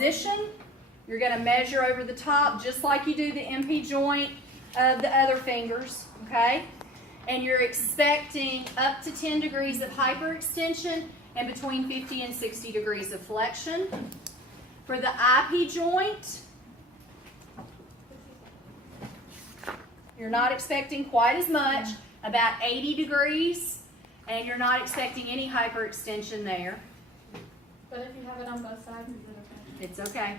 position. You're going to measure over the top just like you do the MP joint of the other fingers, okay? And you're expecting up to 10 degrees of hyperextension and between 50 and 60 degrees of flexion. For the IP joint, you're not expecting quite as much, about 80 degrees, and you're not expecting any hyperextension there. But if you have it on both sides, is it okay? It's okay.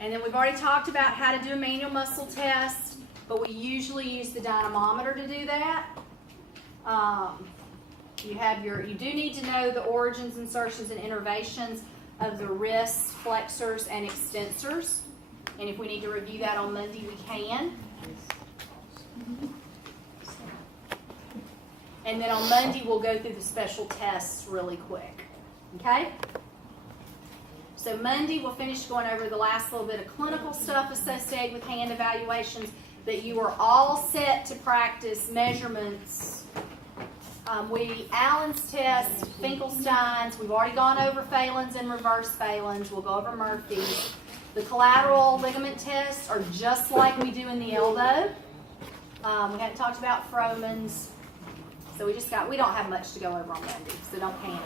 And then we've already talked about how to do a manual muscle test, but we usually use the dynamometer to do that. You do need to know the origins, insertions, and innervations of the wrists, flexors, and extensors. And if we need to review that on Monday, we can. And then on Monday, we'll go through the special tests really quick. Okay? So Monday, we'll finish going over the last little bit of clinical stuff associated with hand evaluations, but you are all set to practice measurements. Allen's test, Finkelstein's, we've already gone over Phelan's and reverse Phelan's. We'll go over Murphy's. The collateral ligament tests are just like we do in the elbow. We haven't talked about Froman's. So we don't have much to go over on Monday, so don't panic.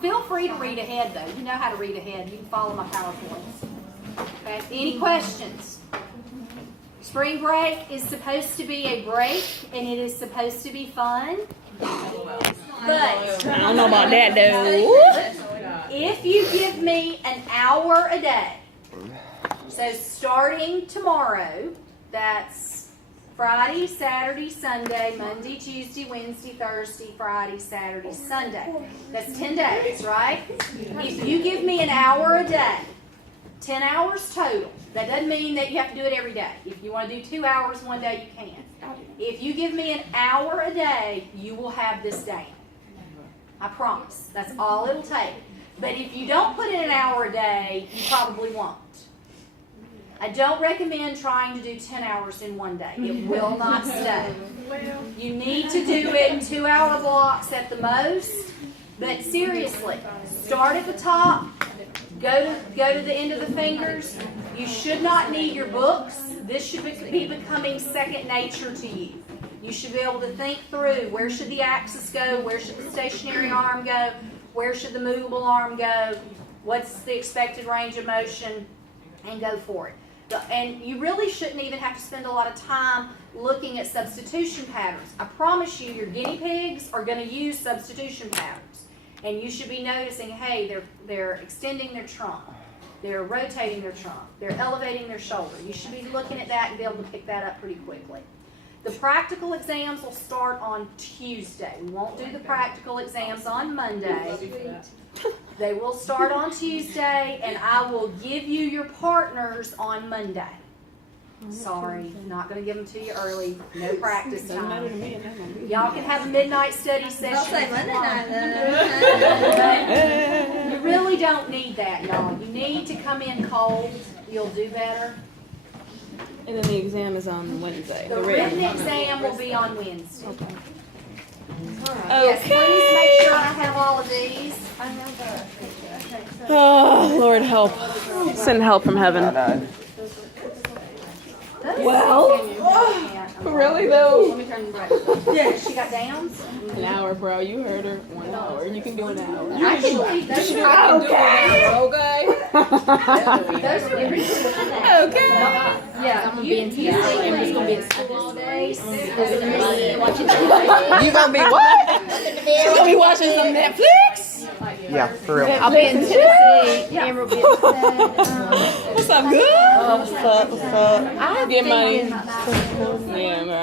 Feel free to read ahead, though. You know how to read ahead. You can follow my PowerPoints. Okay. Any questions? Spring break is supposed to be a break, and it is supposed to be fun. But I don't know about that, though. if you give me an hour a day, so starting tomorrow, that's Friday, Saturday, Sunday, Monday, Tuesday, Wednesday, Thursday, Friday, Saturday, Sunday. That's 10 days, right? If you give me an hour a day, 10 hours total, that doesn't mean that you have to do it every day. If you want to do 2 hours one day, you can. If you give me an hour a day, you will have this down. I promise. That's all it'll take. But if you don't put in an hour a day, you probably won't. I don't recommend trying to do 10 hours in one day. It will not stay. You need to do it in 2 hour blocks at the most. But seriously, start at the top, go to the end of the fingers. You should not need your books. This should be becoming second nature to you. You should be able to think through, where should the axis go? Where should the stationary arm go? Where should the movable arm go? What's the expected range of motion? And go for it. And you really shouldn't even have to spend a lot of time looking at substitution patterns. I promise you, your guinea pigs are going to use substitution patterns. And you should be noticing, hey, they're extending their trunk. They're rotating their trunk. They're elevating their shoulder. You should be looking at that and be able to pick that up pretty quickly. The practical exams will start on Tuesday. We won't do the practical exams on Monday. They will start on Tuesday, and I will give you your partners on Monday. Sorry, not going to give them to you early. No practice time. Y'all can have a midnight study session. I'll say Monday night, though. You really don't need that, y'all. You need to come in cold. You'll do better. And then the exam is on Wednesday. The written exam will be on Wednesday. Okay. Yes, please make sure I have all of these. Oh, Lord help. Send help from heaven. Well, really though? Yeah, she got downs. An hour, bro. You heard her. 1 hour. You can do an hour. Actually, those are Okay. those are pretty good. Okay. Yeah, I'm gonna be in school. I'm just gonna be in school all day. You gonna be what? She's gonna be watching some Netflix. Yeah, for real. I'll be in Tennessee. Amber will be in What's up, good? What's up? What's up? I'm Get money. thinking- Yeah, bro.